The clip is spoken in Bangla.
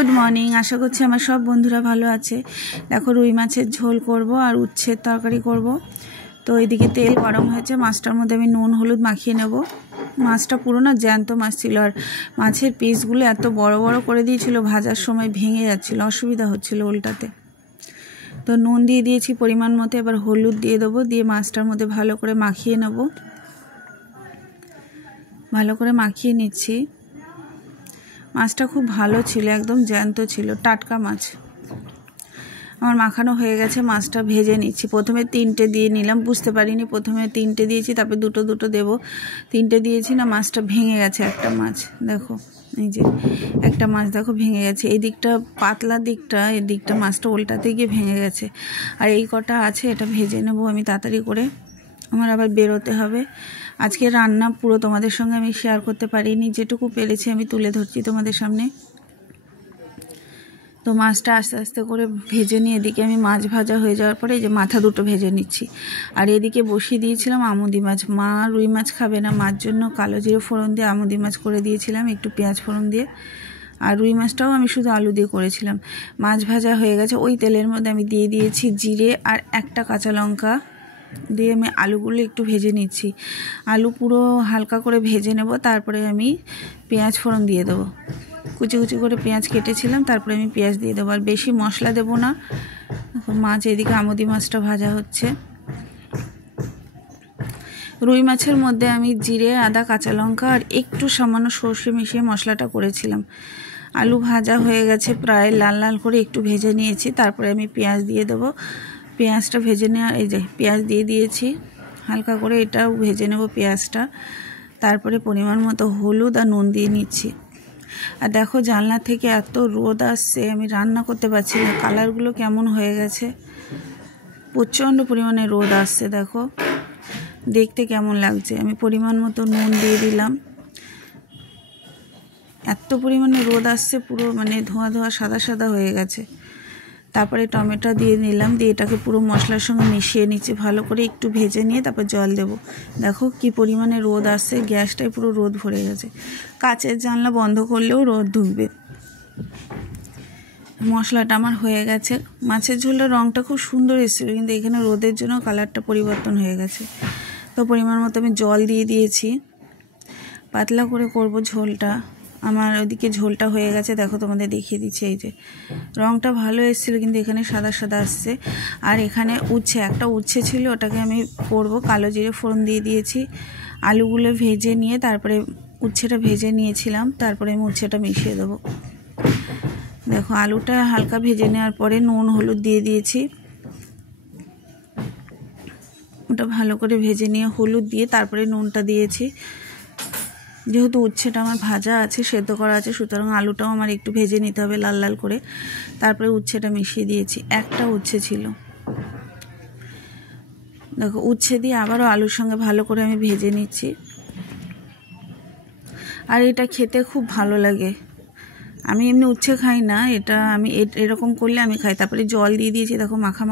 गुड मर्निंग आशा करছি আমার সব বন্ধুরা ভালো আছে। দেখো রুই মাছের ঝোল করব আর উচ্ছের তরকারি করব। তো এইদিকে তেল গরম হয়েছে, মাছটার মধ্যে আমি নুন হলুদ মাখিয়ে নেব। মাছটা পুরো না জ্যান্ত মাছ ছিল, আর মাছের পিসগুলো এত বড় বড় করে দিয়েছিল, ভাজার সময় ভেঙে যাচ্ছিল, অসুবিধা হচ্ছিল উল্টাতে। তো নুন দিয়ে দিয়েছি পরিমাণ মতো, এবার হলুদ দিয়ে দেবো, দিয়ে মাছটার মধ্যে ভালো করে মাখিয়ে নেব। ভালো করে মাখিয়ে নিচ্ছি। মাছটা খুব ভালো ছিল, একদম জ্যান্ত ছিল, টাটকা মাছ। আমার মাখানো হয়ে গেছে, মাছটা ভেজে নিচ্ছি। প্রথমে 3টে দিয়ে নিলাম, বুঝতে পারিনি প্রথমে 3টে দিয়েছি, তারপরে দুটো দুটো দেবো। 3টে দিয়েছি না, মাছটা ভেঙে গেছে। একটা মাছ দেখো, এই যে একটা মাছ দেখো ভেঙে গেছে। এই দিকটা পাতলা দিকটা, এই দিকটা মাছটা উল্টাতে গিয়ে ভেঙে গেছে। আর এই কটা আছে, এটা ভেজে নেবো আমি তাড়াতাড়ি করে, আমার আবার বেরোতে হবে। আজকে রান্না পুরো তোমাদের সঙ্গে আমি শেয়ার করতে পারিনি, যেটুকু পেরেছি আমি তুলে ধরছি তোমাদের সামনে। তো মাছটা আস্তে আস্তে করে ভেজে নিয়ে এদিকে আমি মাছ ভাজা হয়ে যাওয়ার পরে এই যে মাথা দুটো ভেজে নিচ্ছি। আর এদিকে বসিয়ে দিয়েছিলাম আমুদি মাছ। মা রুই মাছ খাবে না, মার জন্য কালো জিরে ফোড়ন দিয়ে আমুদি মাছ করে দিয়েছিলাম, একটু পেঁয়াজ ফোড়ন দিয়ে। আর রুই মাছটাও আমি শুধু আলু দিয়ে করেছিলাম। মাছ ভাজা হয়ে গেছে, ওই তেলের মধ্যে আমি দিয়ে দিয়েছি জিরে আর একটা কাঁচা লঙ্কা দিয়ে আমি আলুগুলো একটু ভেজে নিচ্ছি। আলু পুরো হালকা করে ভেজে নেব, তারপরে আমি পেঁয়াজ ফোড়ন দিয়ে দেবো। কুচি কুচি করে পেঁয়াজ কেটেছিলাম, তারপরে আমি পেঁয়াজ দিয়ে দেবো। আর বেশি মশলা দেবো না। মাছ এদিকে আমুদি মাছটা ভাজা হচ্ছে। রুই মাছের মধ্যে আমি জিরে আদা কাঁচা লঙ্কা আর একটু সামান্য সর্ষে মিশিয়ে মশলাটা করেছিলাম। আলু ভাজা হয়ে গেছে, প্রায় লাল লাল করে একটু ভেজে নিয়েছি, তারপরে আমি পেঁয়াজ দিয়ে দেবো। পেঁয়াজটা ভেজে নেওয়া, এই যে পেঁয়াজ দিয়ে দিয়েছি হালকা করে, এটাও ভেজে নেব পেঁয়াজটা। তারপরে পরিমাণ মতো হলুদ আর নুন দিয়ে নিচ্ছি। আর দেখো জানলা থেকে এত রোদ আসছে, আমি রান্না করতে পারছি না, কালারগুলো কেমন হয়ে গেছে, প্রচণ্ড পরিমাণে রোদ আসছে। দেখো দেখতে কেমন লাগছে। আমি পরিমাণ মতো নুন দিয়ে দিলাম। এত পরিমাণে রোদ আসছে, পুরো মানে ধোঁয়া ধোঁয়া সাদা সাদা হয়ে গেছে। তারপরে টমেটো দিয়ে নিলাম, দিয়ে এটাকে পুরো মশলার সঙ্গে মিশিয়ে নিচ্ছি ভালো করে, একটু ভেজে নিয়ে তারপর জল দেব। দেখো কি পরিমাণে রোদ আসছে, গ্যাসটায় পুরো রোদ ভরে গেছে। কাচের জানলা বন্ধ করলেও রোদ ঢুকবে। মশলাটা আমার হয়ে গেছে। মাছের ঝোলটা রঙটা খুব সুন্দর এসেছিলো, কিন্তু এখানে রোদের জন্য কালারটা পরিবর্তন হয়ে গেছে। তো পরিমাণ মতো আমি জল দিয়ে দিয়েছি, পাতলা করে করব ঝোলটা। আমার ওইদিকে ঝোলটা হয়ে গেছে, দেখো তোমাদের দেখিয়ে দিচ্ছি। এই যে রঙটা ভালো এসেছিলো, কিন্তু এখানে সাদা সাদা আসছে। আর এখানে একটা উচ্ছে ছিল, ওটাকে আমি করব। কালো জিরে ফোড়ন দিয়ে দিয়েছি। আলুগুলো ভেজে নিয়ে তারপরে উচ্ছেটা ভেজে নিয়েছিলাম, তারপরে আমি উচ্ছেটা মিশিয়ে দেবো। দেখো আলুটা হালকা ভেজে নেওয়ার পরে নুন হলুদ দিয়ে দিয়েছি। ওটা ভালো করে ভেজে নিয়ে হলুদ দিয়ে তারপরে নুনটা দিয়েছি। যেহেতু উচ্ছেটা আমার ভাজা আছে, সেদ্ধ করা আছে, সুতরাং আলুটাও আমার একটু ভেজে নিতে হবে লাল লাল করে। তারপরে উচ্ছেটা মিশিয়ে দিয়েছি। একটা উচ্ছে ছিল, দেখো উচ্ছে দিয়ে আবারও আলুর সঙ্গে ভালো করে আমি ভেজে নিচ্ছি। আর এটা খেতে খুব ভালো লাগে। আমি এমনি উচ্ছে খাই না, এটা আমি এরকম করলে আমি খাই। তারপরে জল দিয়ে দিয়েছি, দেখো মাখা